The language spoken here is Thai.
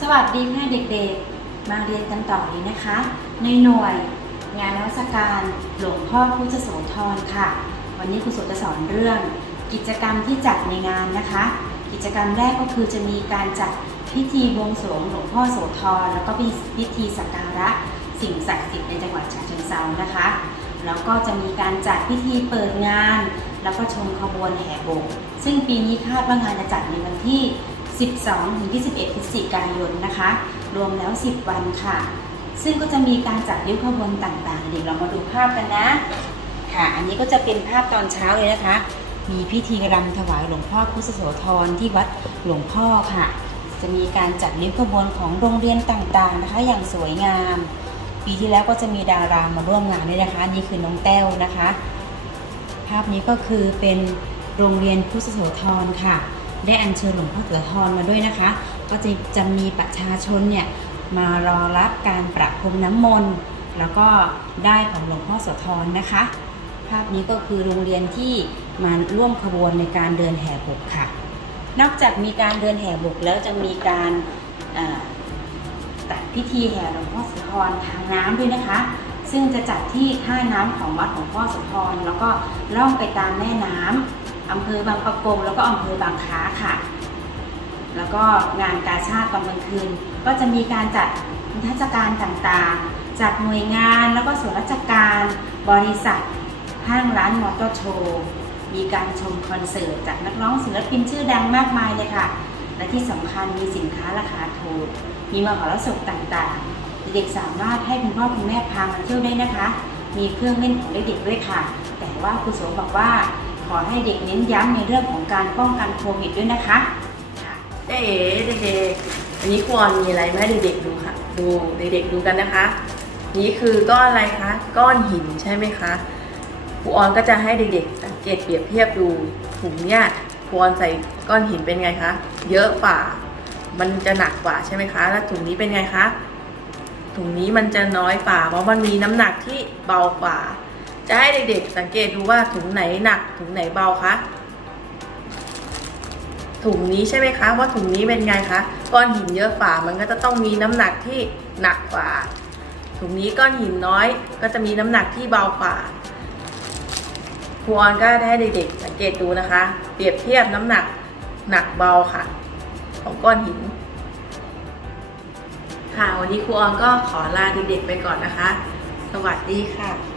สวัสดีค่ะเด็กๆ มาเรียนกันต่อเลยนะคะ ในหน่วยงานนวัตการหลวงพ่อพุทธโสธรค่ะ วันนี้ครูโสจะสอนเรื่อง กิจกรรมที่จัดในงานนะคะ กิจกรรมแรกก็คือจะมีการจัดพิธีบวงสรวงหลวงพ่อโสธรแล้วก็พิธีสักการะสิ่งศักดิ์สิทธิ์ในจังหวัดฉะเชิงเทรานะคะ แล้วก็จะมีการจัดพิธีเปิดงาน แล้วก็ชมขบวนแห่โบกซึ่งปีนี้คาดว่างานจะจัดในวันที่ 12 ถึง 21 พฤศจิกายนนะคะ รวมแล้ว 10 วันค่ะ ซึ่งก็จะมีการจัดริ้วขบวนต่างๆ เดี๋ยวเรามาดูภาพกันนะ ค่ะ อันนี้ก็จะเป็นภาพตอนเช้าเลยนะคะ มีพิธีรำถวายหลวงพ่อพุทธโสธรที่วัดหลวงพ่อค่ะ จะมีการจัดริ้วขบวนของโรงเรียนต่างๆนะคะ อย่างสวยงาม ปีที่แล้วก็จะมีดารามาร่วมงานด้วยนะคะ นี่คือน้องแต้วนะคะ ภาพนี้ก็คือเป็นโรงเรียนพุทธโสธรค่ะ ได้อัญเชิญหลวงพ่อโสธรมาด้วยนะคะ ก็จะจะมีประชาชนเนี่ยมารอรับการประพรมน้ำมนต์แล้วก็ได้ของหลวงพ่อโสธรนะคะ ภาพนี้ก็คือโรงเรียนที่มาร่วมขบวนในการเดินแห่บกค่ะ นอกจากมีการเดินแห่บกแล้วจะมีการตัดพิธีแห่หลวงพ่อโสธรทางน้ำด้วยนะคะ ซึ่งจะจัดที่ท่าน้ำของวัดหลวงพ่อโสธรแล้วก็ล่องไปตามแม่น้ำอำเภอบางปะกงแล้วก็อำเภอบางค้าค่ะ แล้วก็งานกาชาติตอนกลางคืน ก็จะมีการจัดนิทรรศการต่างๆ จากหน่วยงานแล้วก็ส่วนราชการ บริษัท ห้างร้านมอเตอร์โชว์ มีการชมคอนเสิร์ตจากนักร้องศิลปินชื่อดังมากมายเลยค่ะ และที่สำคัญมีสินค้าราคาถูก มีมหรสพต่างๆ เด็กสามารถให้คุณพ่อคุณแม่พามาเที่ยวได้นะคะ มีเครื่องเล่นของเด็กๆด้วยค่ะ แต่ว่าครูโสบอกว่า ขอให้เด็กเน้นย้ำในเรื่องของการป้องกันโควิดด้วยนะคะเอ๋เด็กๆอันนี้ครูออนมีอะไรมาให้เด็กๆดูค่ะ ดูเด็กๆดูกันนะคะ นี่คือก้อนอะไรคะ ก้อนหินใช่ไหมคะครูออนก็จะให้เด็กๆสังเกตเปรียบเทียบดูถุงเนี่ยครูออนใส่ก้อนหินเป็นไงคะ เยอะกว่า มันจะหนักกว่าใช่ไหมคะ แล้วถุงนี้เป็นไงคะ ถุงนี้มันจะน้อยกว่าเพราะมันมีน้ำหนักที่เบากว่า จะให้เด็กๆสังเกตดูว่าถุงไหนหนักถุงไหนเบาคะถุงนี้ใช่ไหมคะว่าถุงนี้เป็นไงคะก้อนหินเยอะกว่ามันก็จะต้องมีน้ำหนักที่หนักกว่า ถุงนี้ก้อนหินน้อย ก็จะมีน้ำหนักที่เบากว่าครูออนก็ได้ให้เด็กๆสังเกตดูนะคะ เปรียบเทียบน้ำหนักหนักเบาค่ะ ของก้อนหิน ค่ะ วันนี้ครูออนก็ขอลาเด็กๆไปก่อนนะคะ สวัสดีค่ะ